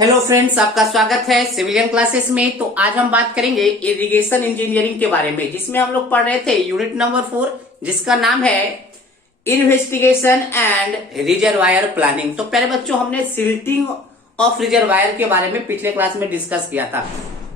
Hello friends, आपका स्वागत है सिविलियन क्लासेस में। तो आज हम बात करेंगे इरिगेशन इंजीनियरिंग के बारे में, जिसमें हम लोग पढ़ रहे थे यूनिट नंबर 4, जिसका नाम है इन्वेस्टिगेशन एंड रिजर्वायर प्लानिंग। तो प्यारे बच्चों, हमने सिल्टिंग ऑफ रिजर्वायर के बारे में पिछले क्लास में डिस्कस किया था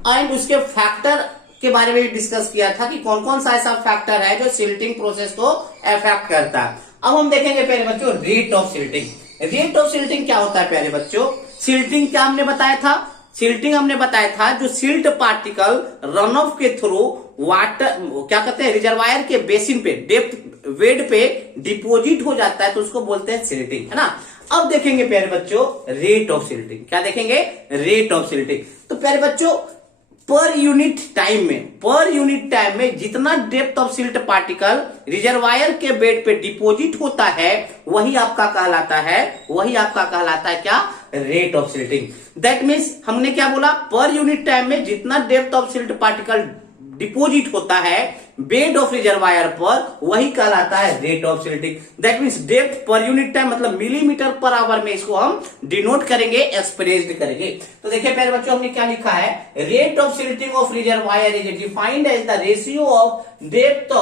एंड उसके फैक्टर के बारे में भी डिस्कस किया था कि कौन कौन सा ऐसा फैक्टर है जो सिल्टिंग प्रोसेस को अफेक्ट करता है। अब हम देखेंगे प्यारे बच्चों rate of silting. Rate of silting क्या होता है प्यारे बच्चों? सिल्टिंग क्या हमने बताया था? सिल्टिंग हमने बताया था जो सिल्ट पार्टिकल रन ऑफ के थ्रू वाटर क्या कहते हैं रिजर्वायर के बेसिन पे डेप्थ वेड पे डिपोजिट हो जाता है, तो उसको बोलते हैं सिल्टिंग, है ना। अब देखेंगे प्यारे बच्चों रेट ऑफ सिल्टिंग। क्या देखेंगे? Rate of silting. तो प्यारे बच्चों पर यूनिट टाइम में जितना depth of silt particle reservoir के बेड पे डिपोजिट होता है वही आपका कहलाता है क्या? Rate of silting. That means हमने क्या बोला? पर यूनिट टाइम में जितना depth of silt particle deposit होता है बेड ऑफ रिजर्वायर पर वही कहलाता है rate of silting. That means depth per unit time मतलब मिलीमीटर पर आवर में इसको हम डिनोट करेंगे, एक्सप्रेस्ड करेंगे। तो देखिए प्यारे बच्चों, हमने क्या लिखा है? Rate of silting of reservoir is defined as the ratio of depth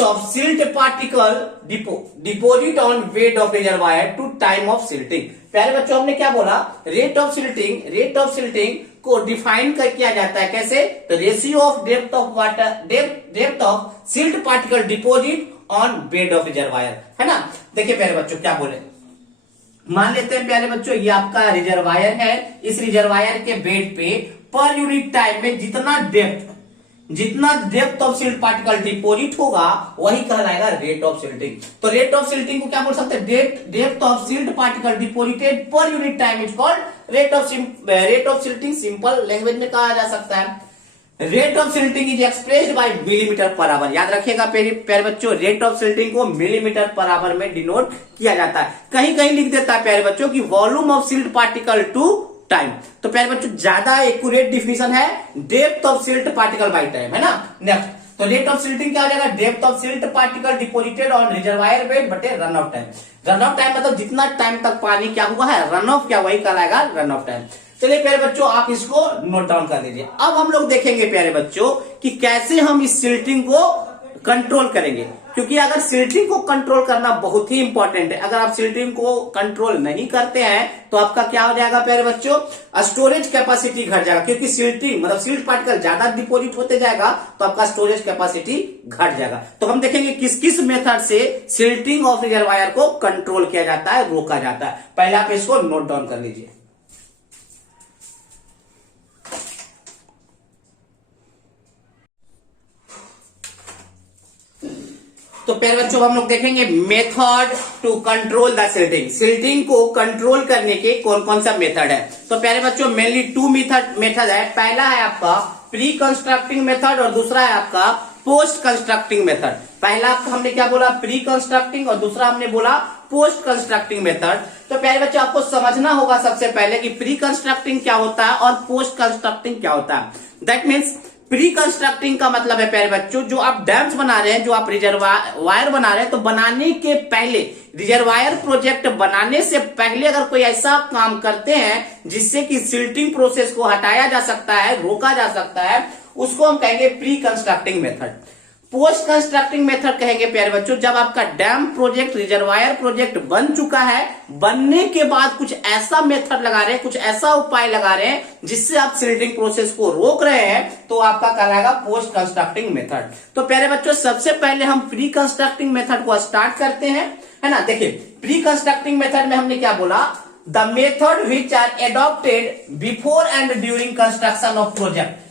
of silt particle deposit on bed of reservoir to time of silting. प्यारे बच्चों, हमने क्या बोला? रेट ऑफ सिल्टिंग को डिफाइन कर किया जाता है कैसे? तो ratio of depth of silt particle deposit on bed of reservoir, है ना। देखिए प्यारे बच्चों क्या बोले, मान लेते हैं प्यारे बच्चों ये आपका रिजर्वायर है। इस रिजर्वायर के बेड पे पर यूनिट टाइम में जितना depth of silt particle deposit होगा वही कहलाएगा रेट ऑफ सिल्टिंग। तो रेट ऑफ सिल्टिंग को क्या बोल सकते हैं? Depth of silt particle deposited per unit time is called rate of silting. Simple language में कहा जा सकता है rate of silting is expressed by millimetre per hour. याद रखिएगा प्यारे बच्चों, रेट ऑफ सिल्टिंग को मिलीमीटर पर आवर में डिनोट किया जाता है। कहीं कहीं लिख देता है प्यारे बच्चों की volume of silt particle to time. तो प्यारे बच्चों ज्यादा एक्यूरेट डिफिनेशन है depth of silt particle by time, है ना। नेक्स्ट, तो रेट ऑफ सिल्टिंग क्या हो जाएगा? Depth of silt particle deposited on reservoir bed बटे run off time. Run off time मतलब जितना टाइम तक पानी क्या हुआ है रन ऑफ क्या, वही कहलाएगा रन ऑफ टाइम। चलिए प्यारे बच्चों आप इसको नोट डाउन कर लीजिए। अब हम लोग देखेंगे प्यारे बच्चों कि कैसे हम इस सिल्टिंग को कंट्रोल करेंगे, क्योंकि अगर सिल्टिंग को कंट्रोल करना बहुत ही इंपॉर्टेंट है। अगर आप सिल्टिंग को कंट्रोल नहीं करते हैं तो आपका क्या हो जाएगा प्यारे बच्चों? स्टोरेज कैपेसिटी घट जाएगा, क्योंकि सिल्टिंग मतलब सिल्ट पार्टिकल ज्यादा डिपोजिट होते जाएगा तो आपका स्टोरेज कैपेसिटी घट जाएगा। तो हम देखेंगे किस किस मेथड से सिल्टिंग ऑफ रिजर्वायर को कंट्रोल किया जाता है, रोका जाता है। पहले आप इसको नोट डाउन कर लीजिए। तो प्यारे बच्चों हम लोग देखेंगे method to control the silting. Silting को कंट्रोल करने के कौन कौन सा मेथड है? तो प्यारे बच्चों मेनली 2 मेथड है। पहला है आपका प्री कंस्ट्रक्टिंग मेथड और दूसरा है आपका पोस्ट कंस्ट्रक्टिंग मेथड। पहला हमने क्या बोला? प्री कंस्ट्रक्टिंग, और दूसरा हमने बोला पोस्ट कंस्ट्रक्टिंग मेथड। तो प्यारे बच्चों आपको समझना होगा सबसे पहले कि प्री कंस्ट्रक्टिंग क्या होता है और पोस्ट कंस्ट्रक्टिंग क्या होता है। दैट मीन्स प्री कंस्ट्रक्टिंग का मतलब है प्यारे बच्चों जो आप डैम्स बना रहे हैं, जो आप रिजर्वायर बना रहे हैं, तो बनाने के पहले रिजर्वायर प्रोजेक्ट बनाने से पहले अगर कोई ऐसा काम करते हैं जिससे कि सिल्टिंग प्रोसेस को हटाया जा सकता है, रोका जा सकता है, उसको हम कहेंगे pre constructing method. Post constructing method कहेंगे प्यारे बच्चों जब आपका डैम प्रोजेक्ट रिजर्वायर प्रोजेक्ट बन चुका है, बनने के बाद कुछ ऐसा मेथड लगा रहे हैं, कुछ ऐसा उपाय लगा रहे हैं जिससे आप सिल्टिंग प्रोसेस को रोक रहे हैं, तो आपका कहलाएगा पोस्ट कंस्ट्रक्टिंग मेथड। तो प्यारे बच्चों सबसे पहले हम प्री कंस्ट्रक्टिंग मेथड को स्टार्ट करते हैं, है ना। देखिए प्री कंस्ट्रक्टिंग मेथड में हमने क्या बोला? The method which are adopted before and during construction of project.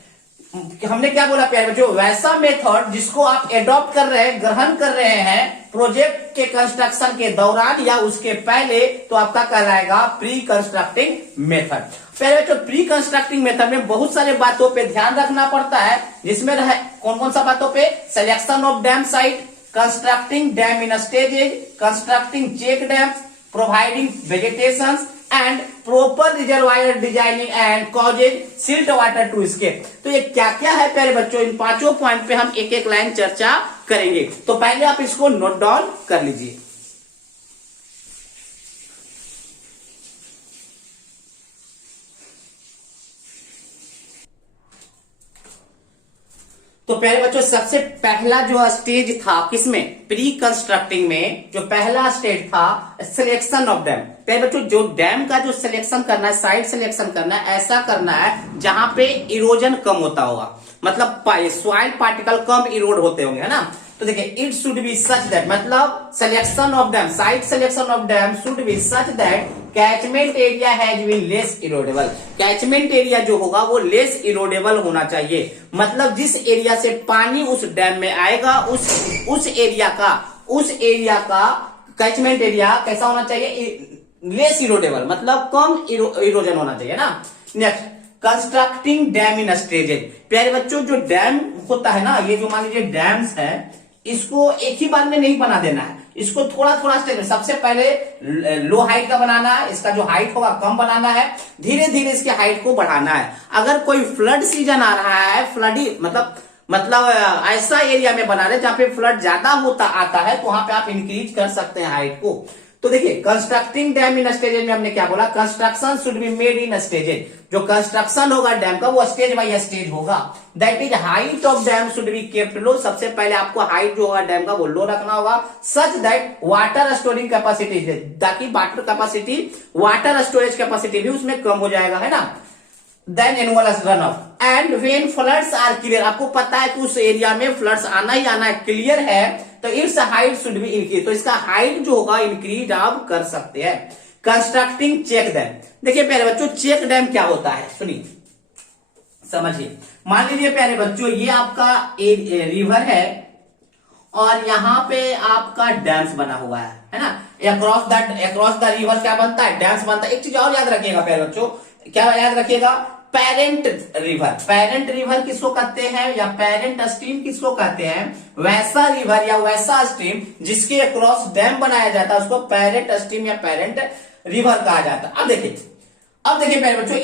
हमने क्या बोला प्यारे बच्चों? वैसा मेथड जिसको आप एडॉप्ट कर रहे हैं, ग्रहण कर रहे हैं प्रोजेक्ट के कंस्ट्रक्शन के दौरान या उसके पहले, तो आपका कहलाएगा प्री कंस्ट्रक्टिंग मेथड। प्यारे बच्चों प्री कंस्ट्रक्टिंग मेथड में बहुत सारे बातों पे ध्यान रखना पड़ता है, जिसमें रहे कौन कौन सा बातों पे? Selection of dam site, constructing dam in stages, constructing check dam, providing vegetation and proper reservoir designing and causes silt water to escape. तो ये क्या क्या है प्यारे बच्चों? इन 5 पॉइंट पे हम एक एक लाइन चर्चा करेंगे। तो पहले आप इसको नोट डाउन कर लीजिए। तो प्यारे बच्चों सबसे पहला जो स्टेज था किसमें, प्री कंस्ट्रक्टिंग में जो पहला स्टेज था सिलेक्शन ऑफ डैम। प्यारे बच्चों जो डैम का जो सिलेक्शन करना है, साइट सिलेक्शन करना है, ऐसा करना है जहां पे इरोजन कम होता होगा, मतलब सॉइल पार्टिकल कम इरोड होते होंगे, है ना। तो देखिए it should be such that, मतलब selection of dam, site selection of dam should be such that catchment area has been less erodible. Catchment area जो होगा वो लेस इरोडेबल होना चाहिए, मतलब जिस एरिया से पानी उस डैम में आएगा उस एरिया का कैचमेंट एरिया कैसा होना चाहिए, लेस इरोडेबल, मतलब कम इरोजन होना चाहिए ना। नेक्स्ट कंस्ट्रक्टिंग डैम इन स्टेजेस। प्यारे बच्चों जो डैम होता है ना, ये जो मान लीजिए डैम्स है, इसको एक ही बार में नहीं बना देना है, इसको थोड़ा थोड़ा स्टेज में, सबसे पहले लो हाइट का बनाना है, इसका जो हाइट होगा कम बनाना है, धीरे धीरे इसके हाइट को बढ़ाना है। अगर कोई फ्लड सीजन आ रहा है, फ्लडी मतलब ऐसा एरिया में बना रहे जहां पे फ्लड ज्यादा होता आता है, तो वहां पे आप इंक्रीज कर सकते हैं हाइट को। तो देखिए कंस्ट्रक्टिंग डैम इन स्टेजेस में हमने क्या बोला, construction should be made in stages. जो कंस्ट्रक्शन होगा डैम का वो स्टेज बाय स्टेज होगा। That is height of dam should be kept low. सबसे पहले आपको हाइट जो होगा डैम का वो लो रखना होगा, such that water storing capacity, ताकि water capacity, water storage capacity भी उसमें कम हो जाएगा, है ना। Then annual run off and when floods are clear. आपको पता है कि उस एरिया में फ्लड्स आना ही आना है, क्लियर है, तो it's height should be increase. तो इसका हाइट जो होगा इंक्रीज आप कर सकते हैं। Constructing check dam. देखिए प्यारे बच्चों चेक डैम क्या होता है, सुनिए समझिए। मान लीजिए प्यारे बच्चों ये आपका रिवर है और यहां पे आपका डैम्स बना हुआ है ना। अक्रॉस द रिवर क्या बनता है, डैम्स बनता है। एक चीज और याद रखिएगा प्यारे बच्चों, क्या याद रखिएगा, पेरेंट रिवर। पेरेंट रिवर किसको कहते हैं या पेरेंट स्ट्रीम किसको कहते हैं, वैसा रिवर या वैसा स्ट्रीम जिसके अक्रॉस डैम बनाया जाता है उसको पेरेंट स्ट्रीम या पेरेंट रिवर कहा जाता है। अब देखिए प्यारे बच्चों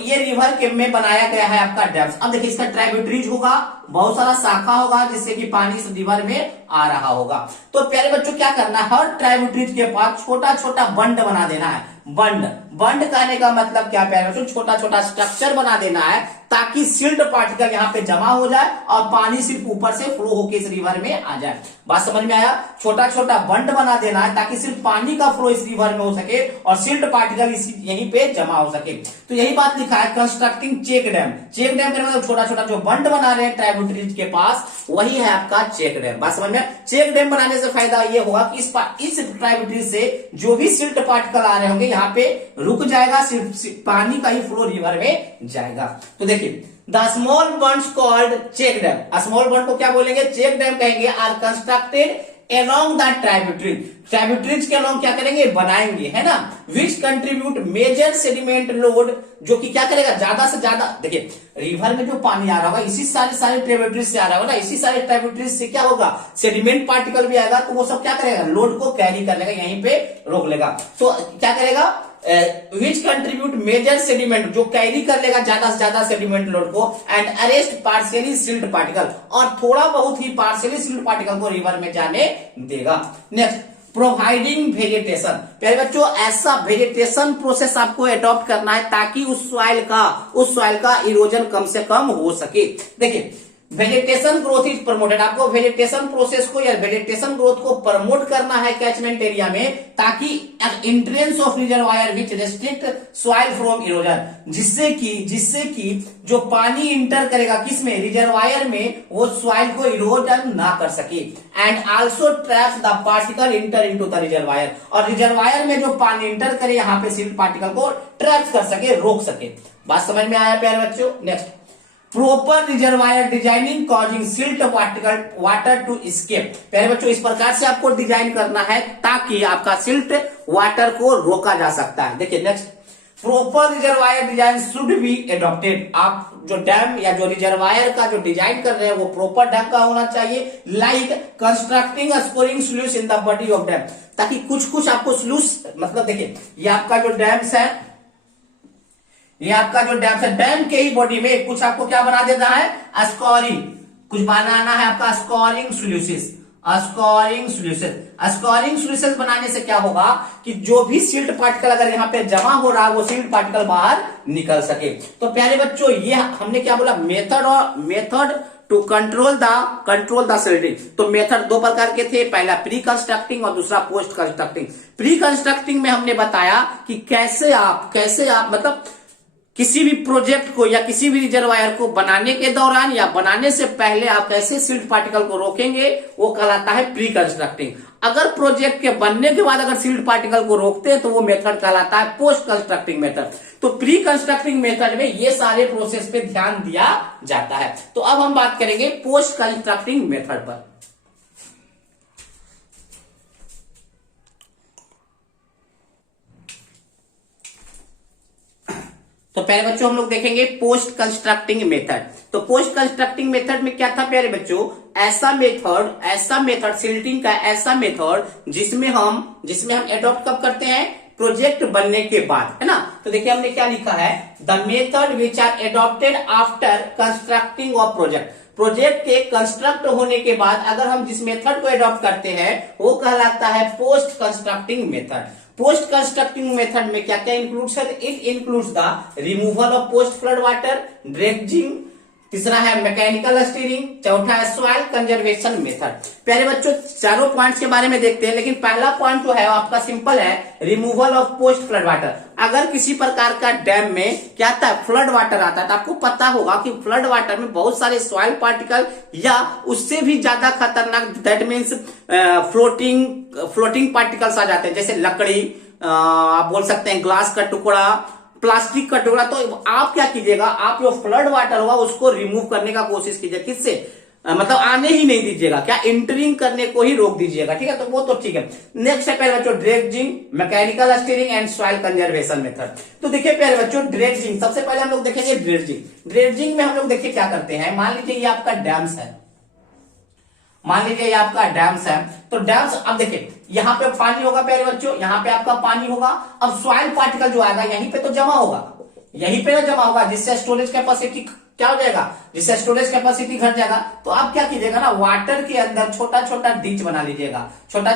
ये रिवर के में बनाया गया है आपका डैम्स। अब देखिए इसका ट्राइब्यूटरीज होगा, बहुत सारा शाखा होगा जिससे कि पानी इस रिवर में आ रहा होगा। तो प्यारे बच्चों क्या करना है, हर ट्राइब्यूटरीज के पास छोटा छोटा बंड बना देना है। बंड कहने का मतलब क्या प्यारे बच्चों, छोटा छोटा स्ट्रक्चर बना देना है ताकि सिल्ट पार्टिकल यहाँ पे जमा हो जाए और पानी सिर्फ ऊपर से फ्लो होकर इस रिवर में आ जाए। बात समझ में आया, छोटा छोटा बंड बना देना है ताकि सिर्फ पानी का फ्लो इस रिवर में हो सके और सिल्ट पार्टिकल यहीं पे जमा हो सके। तो यही बात लिखा है constructing check dam. Check dam का मतलब छोटा छोटा जो बंड बना रहे हैं ट्राइब्यूटरीज के पास, वही है आपका चेक डैम। बात समझ में। चेक डैम बनाने से फायदा ये होगा कि इस ट्राइब्यूटरीज से जो भी सिल्ट पार्टिकल आ रहे होंगे यहाँ पे रुक जाएगा, सिर्फ पानी का ही फ्लो रिवर में जाएगा। तो देखिए the small bunds called check dam. Small bund को क्या बोलेंगे, चेक डैम कहेंगे। Are constructed along the tributaries के along क्या करेंगे, बनाएंगे, है ना। Which contribute major sediment load, जो कि क्या करेगा, ज्यादा से ज्यादा। देखिए रिवर में जो पानी आ रहा होगा इसी सारे ट्राइब्यूटरीज से आ रहा होगा ना, इसी सारे ट्राइब्यूटरीज से क्या होगा, सेडिमेंट पार्टिकल भी आएगा, तो वो सब क्या करेगा, लोड को कैरी कर लेगा, यहीं पे रोक लेगा। तो क्या करेगा, विच कंट्रीब्यूट मेजर सेडिमेंट, जो कैरी कर लेगा ज्यादा से ज्यादा सेडिमेंट लोड को, and arrest partially silt particle, और थोड़ा बहुत ही पार्शियली सिल्ट पार्टिकल को रिवर में जाने देगा। Next providing vegetation. प्यारे बच्चों ऐसा वेजिटेशन प्रोसेस आपको अडॉप्ट करना है ताकि उस सॉइल का इरोजन कम से कम हो सके। देखिए वेजिटेशन ग्रोथ इज प्रमोटेड। आपको वेजिटेशन प्रोसेस को या वेजिटेशन ग्रोथ को प्रमोट करना है कैचमेंट एरिया में, ताकि entrance of reservoir which restrict soil from erosion, जिससे कि जो पानी इंटर करेगा किसमें, रिजर्वायर में, वो सॉइल को इरोजन ना कर सके। And also traps the particle inter into the reservoir, और रिजर्वायर में जो पानी इंटर करे यहाँ पे सिल्ट पार्टिकल को ट्रैप कर सके, रोक सके। बात समझ में आया प्यारे बच्चों। Next proper reservoir designing causing silt water to escape. प्यारे बच्चों इस प्रकार से आपको डिजाइन करना है ताकि आपका सिल्ट वाटर को रोका जा सकता है। देखिए next proper reservoir design should be adopted. आप जो डैम या जो रिजर्वायर का जो डिजाइन कर रहे हैं वो प्रॉपर ढंग का होना चाहिए। Like constructing scoring sluice in the body of dam, ताकि कुछ आपको स्लूस, मतलब देखिए ये आपका जो डैम्स है, ये आपका जो डैम है, डैम के ही बॉडी में कुछ आपको क्या बना देना है, स्कोरिंग, कुछ बनाना है आपका स्कोरिंग सोल्यूशंस। स्कोरिंग सोल्यूशंस बनाने से क्या होगा कि जो भी सिल्ट पार्टिकल अगर यहाँ पे जमा हो रहा है वो सिल्ट पार्टिकल बाहर निकल सके। तो प्यारे बच्चों ये हमने क्या बोला, method to control the silting. तो मेथड दो प्रकार के थे, पहला प्री कंस्ट्रक्टिंग और दूसरा पोस्ट कंस्ट्रक्टिंग। प्री कंस्ट्रक्टिंग में हमने बताया कि कैसे आप मतलब किसी भी प्रोजेक्ट को या किसी भी रिजर्वायर को बनाने के दौरान या बनाने से पहले आप कैसे सिल्ट पार्टिकल को रोकेंगे, वो कहलाता है प्री कंस्ट्रक्टिंग। अगर प्रोजेक्ट के बनने के बाद अगर सिल्ट पार्टिकल को रोकते हैं तो वो मेथड कहलाता है पोस्ट कंस्ट्रक्टिंग मेथड। तो प्री कंस्ट्रक्टिंग मेथड में ये सारे प्रोसेस पे ध्यान दिया जाता है। तो अब हम बात करेंगे पोस्ट कंस्ट्रक्टिंग मेथड पर। तो पहले बच्चों हम लोग देखेंगे पोस्ट कंस्ट्रक्टिंग मेथड। तो पोस्ट कंस्ट्रक्टिंग मेथड में क्या था प्यारे बच्चों, ऐसा मेथड सिल्टिंग का ऐसा मेथड जिसमें हम एडॉप्ट कब करते हैं, प्रोजेक्ट बनने के बाद, है ना। तो देखिए हमने क्या लिखा है, the method which are adopted after constructing of project के कंस्ट्रक्ट होने के बाद अगर हम जिस मेथड को एडॉप्ट करते हैं वो कहलाता है post constructing method. Post constructing method में क्या क्या इंक्लूड्स है, it includes the removal of post flood water, dredging, तीसरा है मैकेनिकल स्टीयरिंग, चौथा है सॉइल कंजर्वेशन मेथड। प्यारे बच्चों चारों पॉइंट्स के बारे में देखते हैं, लेकिन पहला पॉइंट जो है आपका सिंपल है, removal of post flood water. अगर किसी प्रकार का डैम में क्या आता है, फ्लड वाटर आता है, तो आपको पता होगा कि फ्लड वाटर में बहुत सारे सॉइल पार्टिकल या उससे भी ज्यादा खतरनाक दैट मीन्स फ्लोटिंग पार्टिकल्स आ जाते हैं, जैसे लकड़ी, आप बोल सकते हैं ग्लास का टुकड़ा, प्लास्टिक का टुकड़ा। तो आप क्या कीजिएगा, आप जो फ्लड वाटर होगा उसको रिमूव करने का कोशिश कीजिए, किससे, मतलब आने ही नहीं दीजिएगा, क्या एंटरिंग करने को ही रोक दीजिएगा, ठीक है। तो वो तो ठीक है। नेक्स्ट है प्यारे बच्चों dredging, mechanical steering and soil conservation method. तो देखिए प्यारे बच्चों ड्रेजिंग, सबसे पहले हम लोग देखेंगे ड्रेजिंग में हम लोग देखिए क्या करते हैं। मान लीजिए ये आपका डैम्स है, तो डैम्स, अब देखिए यहाँ पे पानी होगा प्यारे बच्चों, यहाँ पे आपका पानी होगा। अब सॉइल पार्टिकल जो आएगा यहीं पे तो जमा होगा, जिससे स्टोरेज कैपेसिटी क्या हो जाएगा, जिससे स्टोरेज कैपेसिटी घट जाएगा। तो आप क्या कीजिएगा ना, वाटर के अंदर छोटा छोटा डिच बना लीजिएगा, छोटा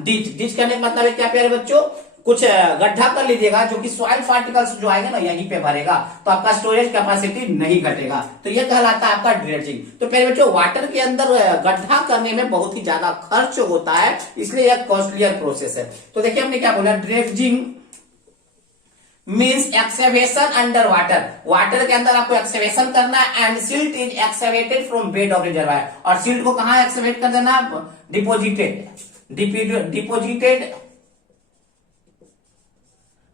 डिच करने का मतलब है क्या प्यारे बच्चों, कुछ गड्ढा कर लीजिएगा जो कि सॉइल पार्टिकल्स जो आएगा ना यहीं पे भरेगा, तो आपका स्टोरेज कैपेसिटी नहीं घटेगा। तो ये कहलाता है आपका ड्रेजिंग। तो पहले बच्चों वाटर के अंदर गड्ढा करने में बहुत ही ज्यादा खर्च होता है, इसलिए यह कॉस्टलियर प्रोसेस है। तो देखिए हमने क्या बोला, dredging means excavation under water के अंदर आपको एक्सकेवेशन करना है, and silt is excavated from bed of reservoir. और सिल्ट को कहां एक्सकेवेट कर देना, deposited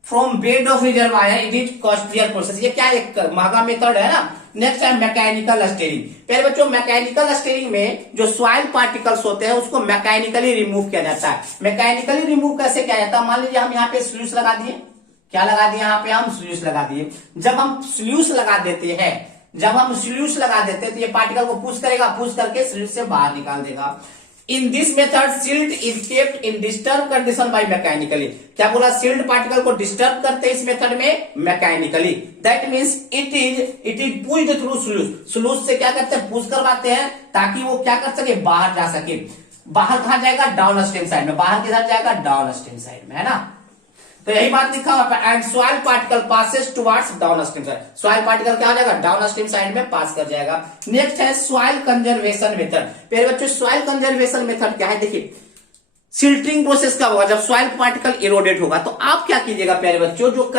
from bed of reservoir, it is costlier process. ये क्या एक महंगा मेथड है ना। नेक्स्ट है मैकेनिकल स्टीयरिंग। पहले बच्चों मैकेनिकल स्टीयरिंग में जो सॉइल पार्टिकल्स होते हैं उसको मैकेनिकली रिमूव किया जाता है। मैकेनिकली रिमूव कैसे किया जाता है, मान लीजिए हम यहाँ पे स्लूस लगा दिए, क्या लगा दिए, यहाँ पे हम स्लूस लगा दिए। जब हम स्लूस लगा देते हैं तो ये पार्टिकल को पुश करेगा, पुश करके स्लूस से बाहर निकाल देगा। In this method silt is kept in disturb condition bye mechanically. क्या बोला, सिल्ट पार्टिकल को डिस्टर्ब करते हैं इस मेथड में mechanically. That means it is pushed through sluice से क्या करते हैं, पुश करवाते हैं ताकि वो क्या कर सके, बाहर जा सके। बाहर कहां जाएगा, डाउन स्ट्रीम साइड में। बाहर किधर जाएगा, डाउन स्ट्रीम साइड में, है ना। तो यही बात लिखा हुआ है, and soil particle passes towards down stream side. Soil particle क्या हो जाएगा, डाउन स्ट्रीम साइड में पास कर जाएगा। नेक्स्ट है सॉइल कंजर्वेशन मेथड। प्यारे बच्चों सॉइल कंजर्वेशन मेथड क्या है, देखिए सिल्टिंग प्रोसेस का होगा जब सॉइल पार्टिकल इरोडेट होगा। तो आप क्या कीजिएगा प्यारे बच्चों, जो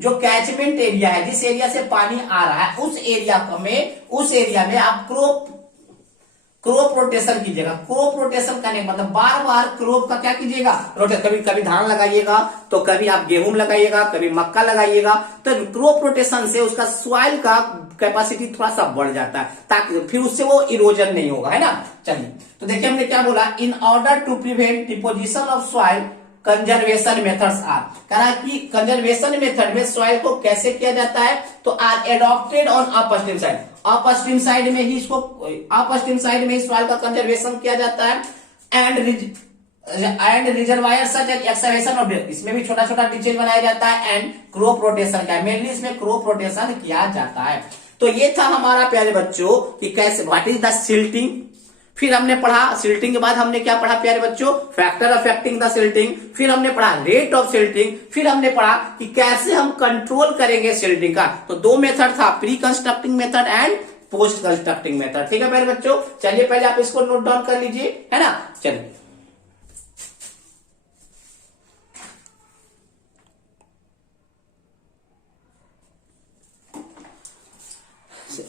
जो कैचमेंट एरिया है, जिस एरिया से पानी आ रहा है उस एरिया में आप क्रॉप रोटेशन कीजिएगा। क्रॉप रोटेशन करने का मतलब बार बार क्रॉप का क्या कीजिएगा, रोटेशन। कभी धान लगाइएगा, तो कभी आप गेहूं लगाइएगा, कभी मक्का लगाइएगा। तो क्रॉप रोटेशन से उसका सॉइल का कैपेसिटी थोड़ा सा बढ़ जाता है, ताकि फिर उससे वो इरोजन नहीं होगा, है ना। चलिए तो देखिए हमने क्या बोला, in order to prevent deposition of soil conservation methods are. कह रहा है कि कंजर्वेशन मेथड में सॉइल को कैसे किया जाता है, तो are adopted on upstream side. Upstream side में ही सॉइल का कंजर्वेशन किया जाता है। And reservoir such as excavation of, इसमें भी छोटा छोटा डिचेज बनाया जाता है। एंड क्रॉप रोटेशन का, मेनली इसमें क्रॉप रोटेशन किया जाता है। तो ये था हमारा प्यारे बच्चों कि कैसे, व्हाट इज द सिल्टिंग। फिर हमने पढ़ा सिल्टिंग के बाद हमने क्या पढ़ा प्यारे बच्चों, फैक्टर अफेक्टिंग द सिल्टिंग। फिर हमने पढ़ा रेट ऑफ सिल्टिंग। फिर हमने पढ़ा कि कैसे हम कंट्रोल करेंगे सिल्टिंग का। तो दो मेथड था, pre constructing method and post constructing method. ठीक है प्यारे बच्चों, चलिए पहले आप इसको नोट डाउन कर लीजिए, है ना। चलिए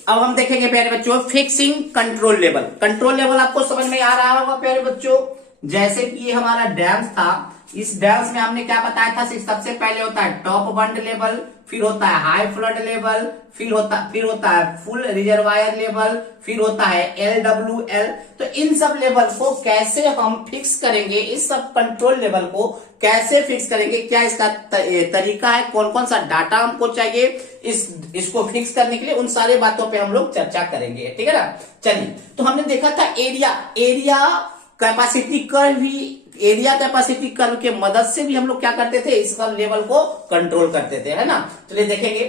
अब हम देखेंगे प्यारे बच्चों fixing control level. Control level आपको समझ में आ रहा होगा प्यारे बच्चों। जैसे कि ये हमारा डैम्स था, इस डैम्स में हमने क्या बताया था, सबसे पहले होता है टॉप बंड लेवल, फिर होता है हाई फ्लड लेवल, फिर होता है फुल रिजर्वायर लेवल, फिर होता है LWL। तो इन सब लेवल को कैसे हम फिक्स करेंगे, इस सब कंट्रोल लेवल को कैसे फिक्स करेंगे, क्या इसका तरीका है, कौन कौन सा डाटा हमको चाहिए इसको फिक्स करने के लिए, उन सारे बातों पे हम लोग चर्चा करेंगे। ठीक है ना। चलिए, तो हमने देखा था एरिया कैपेसिटी कर्व भी, एरिया कैपेसिटी कर्व के मदद से भी हम लोग क्या करते थे, इस लेवल को कंट्रोल करते थे, है ना। चलिए देखेंगे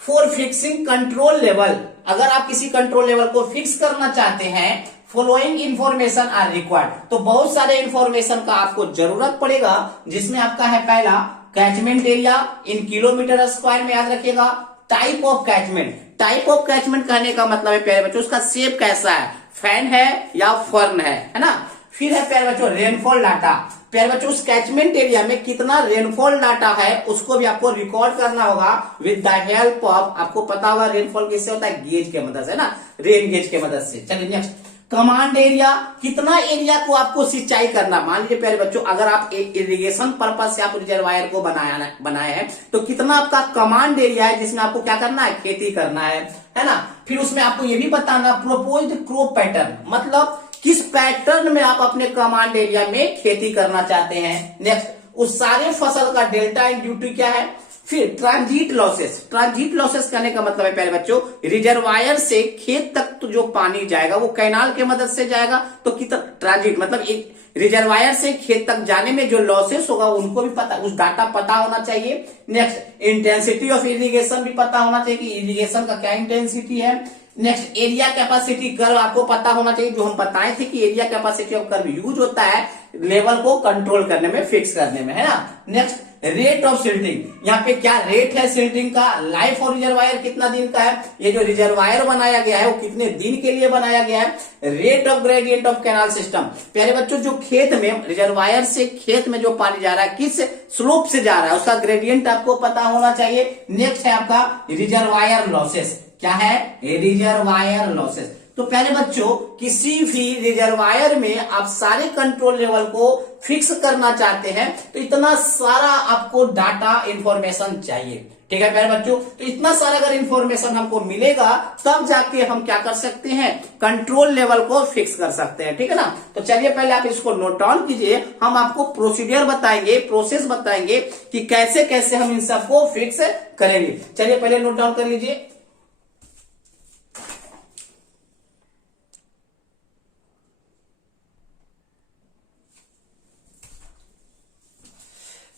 फॉर फिक्सिंग कंट्रोल लेवल, अगर आप किसी कंट्रोल लेवल को फिक्स करना चाहते हैं, फॉलोइंग इंफॉर्मेशन आर रिक्वायर्ड। तो बहुत सारे इंफॉर्मेशन का आपको जरूरत पड़ेगा, जिसमें आपका है पहला catchment area in kilometre square में, याद रखिएगा। Type of catchment, type of catchment कहने का मतलब है प्यारे बच्चों उसका शेप कैसा है, फैन है या फर्न है ना। फिर है प्यारे बच्चों रेनफॉल डाटा, प्यारे बच्चों उस कैचमेंट एरिया में कितना रेनफॉल डाटा है उसको भी आपको रिकॉर्ड करना होगा विद द हेल्प ऑफ, आपको पता होगा रेनफॉल किससे होता है, गेज के मदद से ना, रेन गेज के मदद से। चलिए नेक्स्ट कमांड एरिया, कितना एरिया को आपको सिंचाई करना। मान लीजिए प्यारे बच्चों अगर आप एक इरिगेशन पर्पज से आप रिजर्वायर को बनाए हैं, तो कितना आपका कमांड एरिया है जिसमें आपको क्या करना है, खेती करना है ना। फिर उसमें आपको ये भी बताना प्रोपोज्ड क्रॉप पैटर्न, मतलब किस पैटर्न में आप अपने कमांड एरिया में खेती करना चाहते हैं। नेक्स्ट उस सारे फसल का डेल्टा इन ड्यूटी क्या है। फिर ट्रांजिट लॉसेस, ट्रांजिट लॉसेस कहने का मतलब है प्यारे बच्चों रिजर्वायर से खेत तक तो जो पानी जाएगा वो कैनाल के मदद से जाएगा, तो कितना ट्रांजिट मतलब एक रिजर्वायर से खेत तक जाने में जो लॉसेस होगा उनको भी पता, उस डाटा पता होना चाहिए। नेक्स्ट इंटेंसिटी ऑफ इरिगेशन भी पता होना चाहिए कि इरिगेशन का क्या इंटेंसिटी है। नेक्स्ट एरिया कैपेसिटी कर्व आपको पता होना चाहिए, जो हम बताए थे कि area capacity of curve use होता है लेवल को कंट्रोल करने में, फिक्स करने में, है ना। नेक्स्ट रेट ऑफ सिल्टिंग, यहाँ पे क्या रेट है सिल्टिंग का, लाइफ ऑफ रिजर्वायर कितना दिन का है, ये जो रिजर्वायर बनाया गया है वो कितने दिन के लिए बनाया गया है। Rate of gradient of canal system, प्यारे बच्चों जो खेत में रिजर्वायर से खेत में जो पानी जा रहा है किस स्लोप से जा रहा है उसका ग्रेडियंट आपको पता होना चाहिए। नेक्स्ट है आपका रिजर्वायर लॉसेस, क्या है रिजर्वायर लॉसेस। तो प्यारे बच्चों किसी भी रिजर्वायर में आप सारे कंट्रोल लेवल को फिक्स करना चाहते हैं तो इतना सारा आपको डाटा इंफॉर्मेशन चाहिए। ठीक है प्यारे बच्चों, तो इतना सारा अगर इंफॉर्मेशन हमको मिलेगा तब जाके हम क्या कर सकते हैं, कंट्रोल लेवल को फिक्स कर सकते हैं। ठीक है ना। तो चलिए पहले आप इसको नोट डाउन कीजिए, हम आपको प्रोसीजर बताएंगे, प्रोसेस बताएंगे कि कैसे कैसे हम इन सबको फिक्स करेंगे। चलिए पहले नोट डाउन कर लीजिए।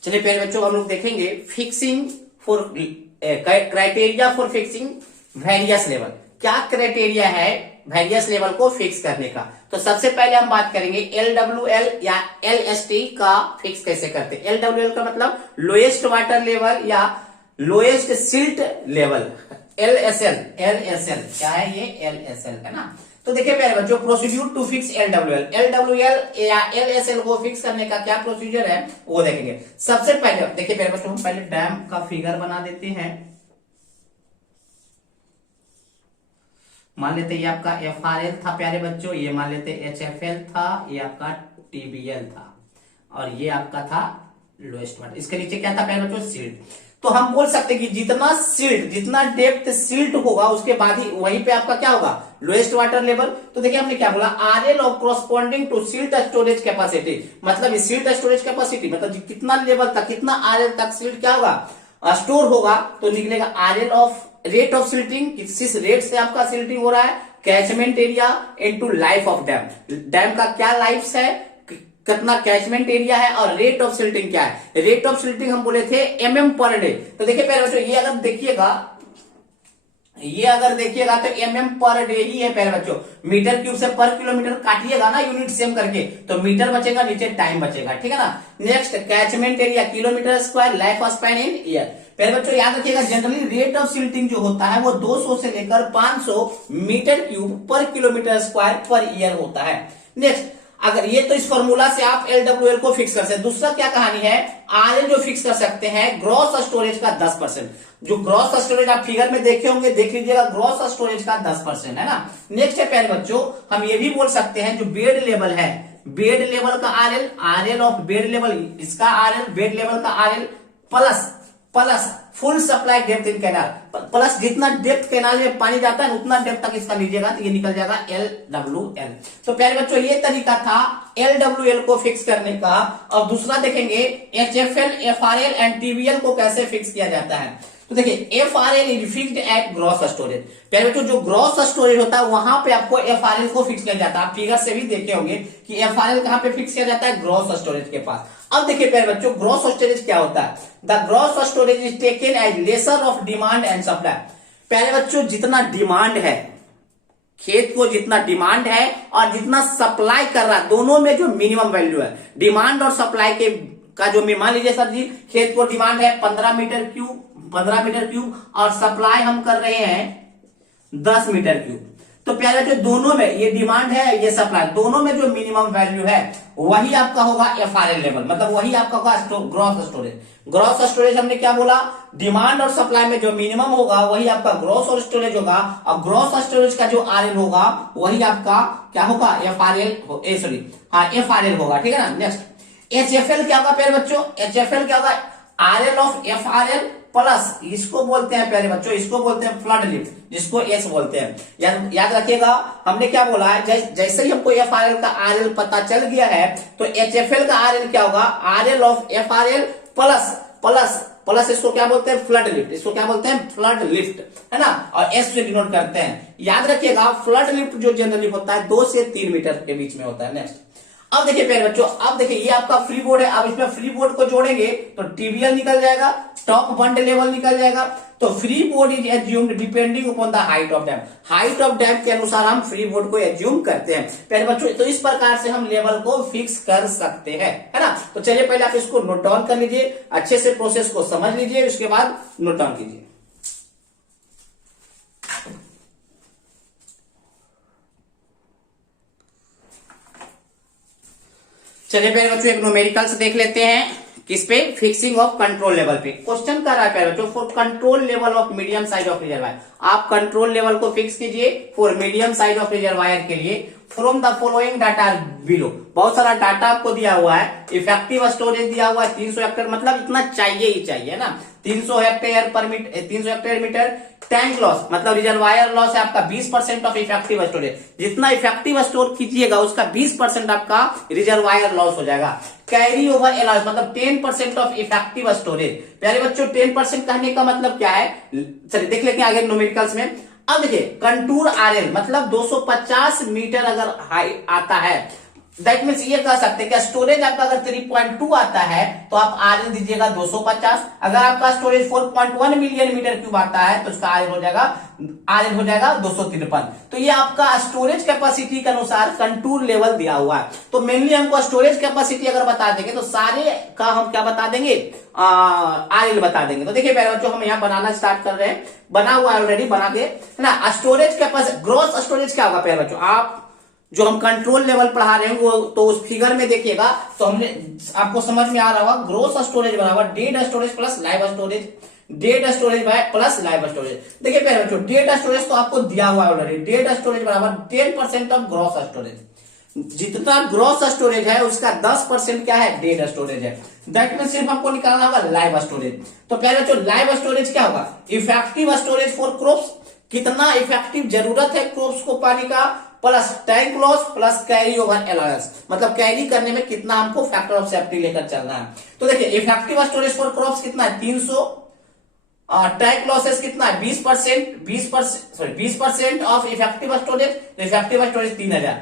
चलिए प्यारे बच्चों हम लोग देखेंगे fixing for criteria for fixing various level, क्या क्राइटेरिया है वेरियस लेवल को फिक्स करने का। तो सबसे पहले हम बात करेंगे LWL या LST का फिक्स कैसे करते हैं। LWL का मतलब लोएस्ट वाटर लेवल या लोएस्ट सिल्ट लेवल। LSL क्या है ये, LSL है ना। तो देखिए प्यारे बच्चों प्रोसीड्यूर टू फिक्स LWL या LSL को फिक्स करने का क्या प्रोसीजर है वो देखेंगे। सबसे पहले देखिए प्यारे बच्चों हम पहले डैम का फिगर बना देते हैं। मान लेते ये आपका FRL था प्यारे बच्चों, ये मान लेते HFL था, ये आपका TBL था और ये आपका था लोएस्ट वाटर। इसके नीचे क्या था प्यारे बच्चों, सिल्ट। तो हम बोल सकते हैं कि जितना सिल्ट, जितना डेप्थ सिल्ट होगा उसके बाद ही वहीं पे आपका क्या होगा, लोएस्ट वाटर लेवल। तो देखिए हमने क्या बोला, RL of corresponding to silt storage capacity, मतलब सिल्ट स्टोरेज कैपेसिटी मतलब कितना लेवल तक, कितना RL तक सिल्ट क्या होगा, स्टोर होगा। तो निकलेगा RL of rate of silting, किस रेट से आपका सिल्टिंग हो रहा है, catchment area into life of dam, dam का क्या लाइफ है, कितना कैचमेंट एरिया है, और रेट ऑफ सिल्टिंग क्या है। रेट ऑफ सिल्टिंग हम बोले थे mm पर डे। तो देखिए प्यारे बच्चों ये अगर देखिएगा तो mm पर डे ही है प्यारे बच्चों। मीटर क्यूब से पर किलोमीटर काटिएगा ना यूनिट सेम करके तो मीटर बचेगा, नीचे टाइम बचेगा। ठीक है ना। Next catchment area kilometre square, life span in year. पहले बच्चों याद रखिएगा, जनरली रेट ऑफ सिल्टिंग जो होता है वो 200 से लेकर 500 मीटर क्यूब पर किलोमीटर स्क्वायर पर ईयर होता है। नेक्स्ट, अगर ये तो इस फॉर्मूला से आप LWL को फिक्स कर सकते हैं। दूसरा क्या कहानी है, RL जो फिक्स कर सकते हैं ग्रॉस स्टोरेज का 10%। जो ग्रॉस स्टोरेज आप फिगर में देखे होंगे, देख लीजिएगा, ग्रॉस स्टोरेज का 10% है ना। नेक्स्ट है प्यारे बच्चों, हम ये भी बोल सकते हैं जो बेड लेवल है, बेड लेवल का RL ऑफ बेड लेवल, इसका RL बेड लेवल का RL plus full supply depth in canal, plus जितना डेप्थ कैनाल में पानी जाता है उतना डेप्थ तक इसका लीजिएगा तो ये निकल जाएगा LWL। तो प्यारे बच्चों ये तरीका था LWL को फिक्स करने का। अब दूसरा देखेंगे HFL, FRL एंड TBL को कैसे फिक्स किया जाता है। तो देखिए FRL is fixed at gross storage. प्यारे बच्चों जो ग्रॉस स्टोरेज होता है वहां पे आपको FRL को फिक्स किया जाता है। आप फिगर से भी देखे होंगे कि FRL कहां पे फिक्स किया जाता है, ग्रॉस स्टोरेज के पास। अब देखिए प्यारे बच्चों ग्रॉस स्टोरेज क्या होता है, the gross storage is taken as lesser of demand and supply. प्यारे बच्चों जितना डिमांड है, खेत को जितना डिमांड है और जितना सप्लाई कर रहा है, दोनों में जो मिनिमम वैल्यू है, डिमांड और सप्लाई के का जो, मान लीजिए सर जी खेत को डिमांड है 15 मीटर क्यूब और सप्लाई हम कर रहे हैं 10 मीटर क्यूब। तो प्यारे जो दोनों में ये डिमांड है, ये सप्लाई, दोनों में जो मिनिमम वैल्यू है वही आपका होगा FRL लेवल, मतलब वही आपका होगा ग्रॉस स्टोरेज। ग्रॉस स्टोरेज हमने क्या बोला, डिमांड और सप्लाई में जो मिनिमम होगा वही आपका ग्रॉस स्टोरेज होगा, और ग्रॉस स्टोरेज का जो RL होगा वही आपका क्या होगा, FRL होगा, ठीक है ना। नेक्स्ट HFL क्या होगा प्यारे बच्चों, HFL क्या होगा, RL ऑफ FRL प्लस, इसको बोलते हैं प्यारे बच्चों, इसको बोलते हैं फ्लड लिफ्ट, जिसको S बोलते हैं। याद रखिएगा हमने क्या बोला है, जैसे ही हमको FRL का RL पता चल गया है तो HFL का RL क्या होगा, RL ऑफ FRL प्लस इसको क्या बोलते हैं, फ्लड लिफ्ट, इसको क्या बोलते हैं, फ्लड लिफ्ट, है ना, और S से डिनोट करते हैं। याद रखिएगा फ्लड लिफ्ट जो जनरली होता है 2 से 3 मीटर के बीच में होता है। नेक्स्ट, अब देखिए प्यारे बच्चों, अब देखिए ये आपका फ्री बोर्ड है, अब इसमें फ्री बोर्ड को जोड़ेंगे तो TBL निकल जाएगा, टॉप बंड लेवल निकल जाएगा। तो free board is assumed depending upon the height of dam, height of dam के अनुसार हम फ्री बोर्ड को एज्यूम करते हैं प्यारे बच्चों। तो इस प्रकार से हम लेवल को फिक्स कर सकते हैं, है ना। तो चलिए पहले आप इसको नोट डाउन कर लीजिए, अच्छे से प्रोसेस को समझ लीजिए, उसके बाद नोट डाउन कीजिए। चलिए प्यारे बच्चों एक न्यूमेरिकल्स देख लेते हैं, किस पे, फिक्सिंग ऑफ कंट्रोल लेवल पे। क्वेश्चन कर रहा है प्यारे बच्चों, for control level of medium size of reservoir, आप कंट्रोल लेवल को फिक्स कीजिए for medium size of reservoir के लिए। From the following data below, बहुत सारा डाटा आपको दिया हुआ है। इफेक्टिव स्टोरेज दिया हुआ है 300 हेक्टेयर, मतलब इतना चाहिए ही चाहिए ना, 300 हेक्टेयर मीटर। टैंक लॉस मतलब रिजर्वायर लॉस है आपका 20% ऑफ इफेक्टिव स्टोरेज, जितना इफेक्टिव स्टोर कीजिएगा उसका 20% आपका रिजर्वायर लॉस हो जाएगा। कैरी ओवर अलाउंस मतलब 10% ऑफ इफेक्टिव स्टोरेज। प्यारे बच्चों 10% कहने का मतलब क्या है, चलिए देख लेते हैं आगे न्यूमेरिकल्स में। अब देखिए कंटूर RL मतलब 250 मीटर अगर हाई आता है, दैट मीन्स ये कह सकते हैं कि स्टोरेज आपका अगर 3.2 आता है तो आप RL दीजिएगा 250। अगर आपका स्टोरेज 4.1 मिलियन मीटर क्यूब आता है तो उसका RL हो जाएगा 253। तो ये आपका स्टोरेज कैपेसिटी के अनुसार कंटूर लेवल दिया हुआ है। तो मेनली हमको स्टोरेज कैपेसिटी अगर बता देंगे तो सारे का हम क्या बता देंगे, RL बता देंगे। तो देखिए प्यारे बच्चों हम यहाँ बनाना स्टार्ट कर रहे हैं, बना हुआ है ऑलरेडी, बना के, है ना। स्टोरेज कैपेसिटी, ग्रॉस स्टोरेज क्या होगा प्यारे बच्चों, आप जो हम कंट्रोल लेवल पढ़ा रहे हैं वो तो उस फिगर में देखिएगा तो हमने आपको समझ में आ रहा होगा, ग्रोस स्टोरेज बराबर dead storage plus live storage, dead storage plus live storage. देखिए पहले बच्चों डेड स्टोरेज तो आपको दिया हुआ है ऑलरेडी, डेड स्टोरेज बराबर 10% ऑफ ग्रॉस स्टोरेज। जितना ग्रॉस स्टोरेज है उसका 10% क्या है, डेड स्टोरेज है। दैट मीन सिर्फ हमको निकालना होगा लाइव स्टोरेज। तो पहले बच्चों लाइव स्टोरेज क्या होगा, इफेक्टिव स्टोरेज फॉर क्रॉप्स, कितना इफेक्टिव जरूरत है क्रॉप्स को पानी का, plus tank loss plus carry over allowance, मतलब कैरी करने में कितना हमको फैक्टर ऑफ सेफ्टी लेकर चलना है। तो देखिए इफेक्टिव स्टोरेज फॉर क्रॉप्स कितना है 300, टैंक लॉसेस कितना है 20% ऑफ इफेक्टिव स्टोरेज, तो effective storage 3000।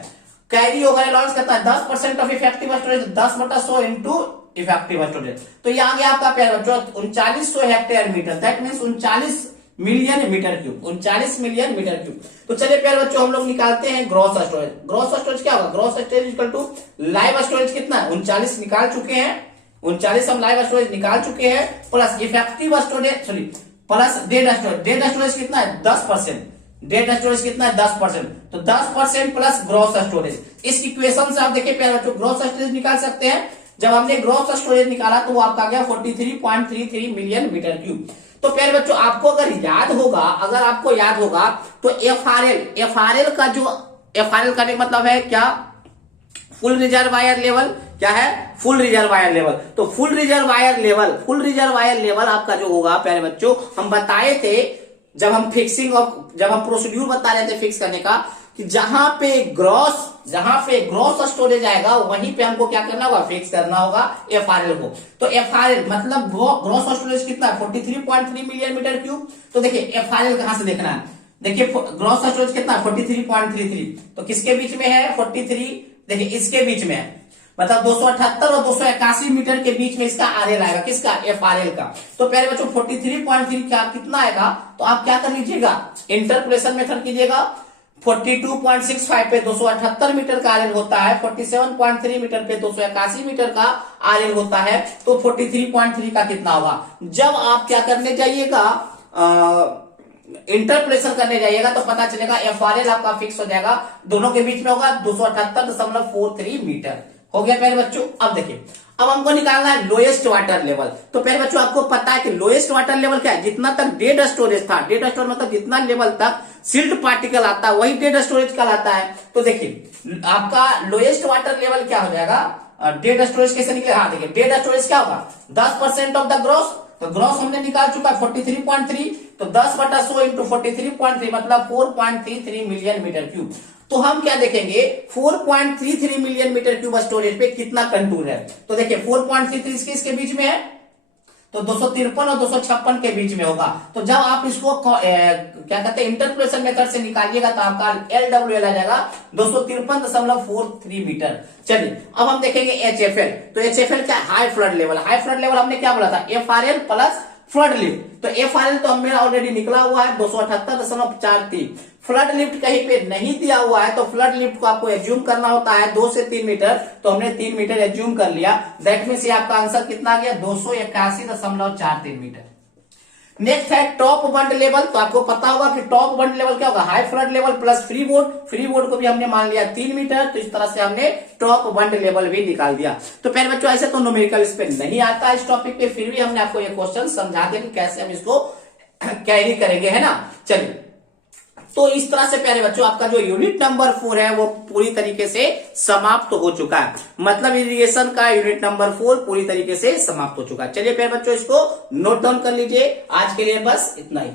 Carry over allowance कितना है 10% of effective storage, 10/100 into effective storage. तो ये आ गया आपका प्यारे बच्चों 3900 hectare metre, that mean 39 million metre cube, 39 million metre cube. तो चलिए प्यारे बच्चों हम लोग निकालते हैं ग्रॉस स्टोरेज। ग्रॉस स्टोरेज क्या होगा, gross storage equal to live storage कितना है 39 निकाल चुके हैं, 39 हम लाइव स्टोरेज निकाल चुके हैं, plus effective storage sorry plus dead storage. Dead storage कितना है 10%, डेड स्टोरेज कितना है 10%, तो 10% प्लस ग्रॉस स्टोरेज। इस इक्वेशन से आप देखिए प्यारे बच्चों ग्रॉस स्टोरेज निकाल सकते हैं। जब हमने ग्रॉस स्टोरेज निकाला तो वो आपका गया 43.33 मिलियन मीटर क्यूब। तो प्यारे बच्चों आपको अगर याद होगा, अगर आपको याद होगा तो एफआरएल का जो एफआरएल का मतलब है क्या, फुल रिजर्वायर लेवल। क्या है फुल रिजर्वायर लेवल। तो फुल रिजर्वायर लेवल आपका जो होगा प्यारे बच्चों, हम बताए थे जब हम फिक्सिंग और जब हम प्रोसीड्यूर बता रहे थे फिक्स करने का, कि जहां पे ग्रॉस स्टोरेज आएगा वहीं पे हमको क्या करना होगा, फिक्स करना होगा एफआरएल को। तो एफआरएल मतलब ग्रॉस स्टोरेज कितना है 43.3 मिलियन मीटर क्यूब। तो देखिए एफआरएल कहां से देखना है, देखिए ग्रॉस स्टोरेज कितना है 43.33, तो किसके बीच में है 43, देखिए इसके बीच में है, मतलब 278 और 281 मीटर के बीच में इसका आरएल आएगा, किसका एफआरएल का। तो प्यारे बच्चों 43.3 क्या कितना आएगा, तो आप क्या कर लीजिएगा इंटरपोलेशन मेथड कीजिएगा। 42.65 पे 278 मीटर का आरएल होता है, 47.3 मीटर पे 281 मीटर का आरएल होता है, तो 43.3 का कितना होगा। जब आप क्या करने जाइएगा इंटरपोलेशन करने जाइएगा तो पता चलेगा एफआरएल आपका फिक्स हो जाएगा, दोनों के बीच में होगा 278.43 मीटर। हो गया प्यारे बच्चों। अब देखिए अब हमको निकालना है लोएस्ट वाटर लेवल। तो प्यारे बच्चों आपको पता है कि लोएस्ट वाटर लेवल क्या है, जितना तक डेड स्टोरेज था, डेड स्टोरेज मतलब जितना लेवल तक सिल्ट पार्टिकल आता है वही डेड स्टोरेज कहलाता है। तो देखिए आपका लोएस्ट वाटर लेवल क्या हो जाएगा, डेड स्टोरेज कैसे निकले, हाँ देखिए डेड स्टोरेज क्या होगा 10% ऑफ द ग्रॉस। तो ग्रॉस हमने निकाल चुका है 43.3, तो 10/100 इंटू 43.3 मतलब 4.33 मिलियन मीटर क्यूब। तो हम क्या देखेंगे 4.33 मिलियन मीटर क्यूब स्टोरेज पे कितना कंटूर है। तो देखिए 4.33 किसके बीच में है, तो 253 और 256 के बीच में होगा। तो जब आप इसको क्या कहते हैं इंटरपोलेशन मेथड से निकालिएगा तो आपका LWL आ जाएगा 253.43 मीटर। चलिए अब हम देखेंगे HFL। तो HFL क्या high flood level. High flood level हमने क्या बोला था FRL प्लस फ्लड लिफ्ट। तो FRL तो मेरा ऑलरेडी निकला हुआ है 278.43। फ्लड लिफ्ट कहीं पे नहीं दिया हुआ है तो फ्लड लिफ्ट को आपको एज्यूम करना होता है 2 से 3 मीटर, तो हमने 3 मीटर एज्यूम कर लिया। दैट मींस ये आपका आंसर कितना आ गया 281.43 मीटर। नेक्स्ट है टॉप बंड लेवल। तो आपको पता होगा कि टॉप बंड लेवल क्या होगा, high flood level plus free board को भी हमने मान लिया 3 मीटर। तो इस तरह से हमने टॉप बंड लेवल भी निकाल दिया। तो प्यारे बच्चों ऐसे तो न्यूमेरिकल इस पे नहीं आता इस टॉपिक पे, फिर भी हमने आपको ये क्वेश्चन समझा दिया कि कैसे हम इसको कैरी करेंगे, है ना। चलिए तो इस तरह से प्यारे बच्चों आपका जो यूनिट नंबर 4 है वो पूरी तरीके से समाप्त हो चुका है। मतलब इरिगेशन का यूनिट नंबर 4 पूरी तरीके से समाप्त हो चुका है। चलिए प्यारे बच्चों इसको नोट डाउन कर लीजिए। आज के लिए बस इतना ही।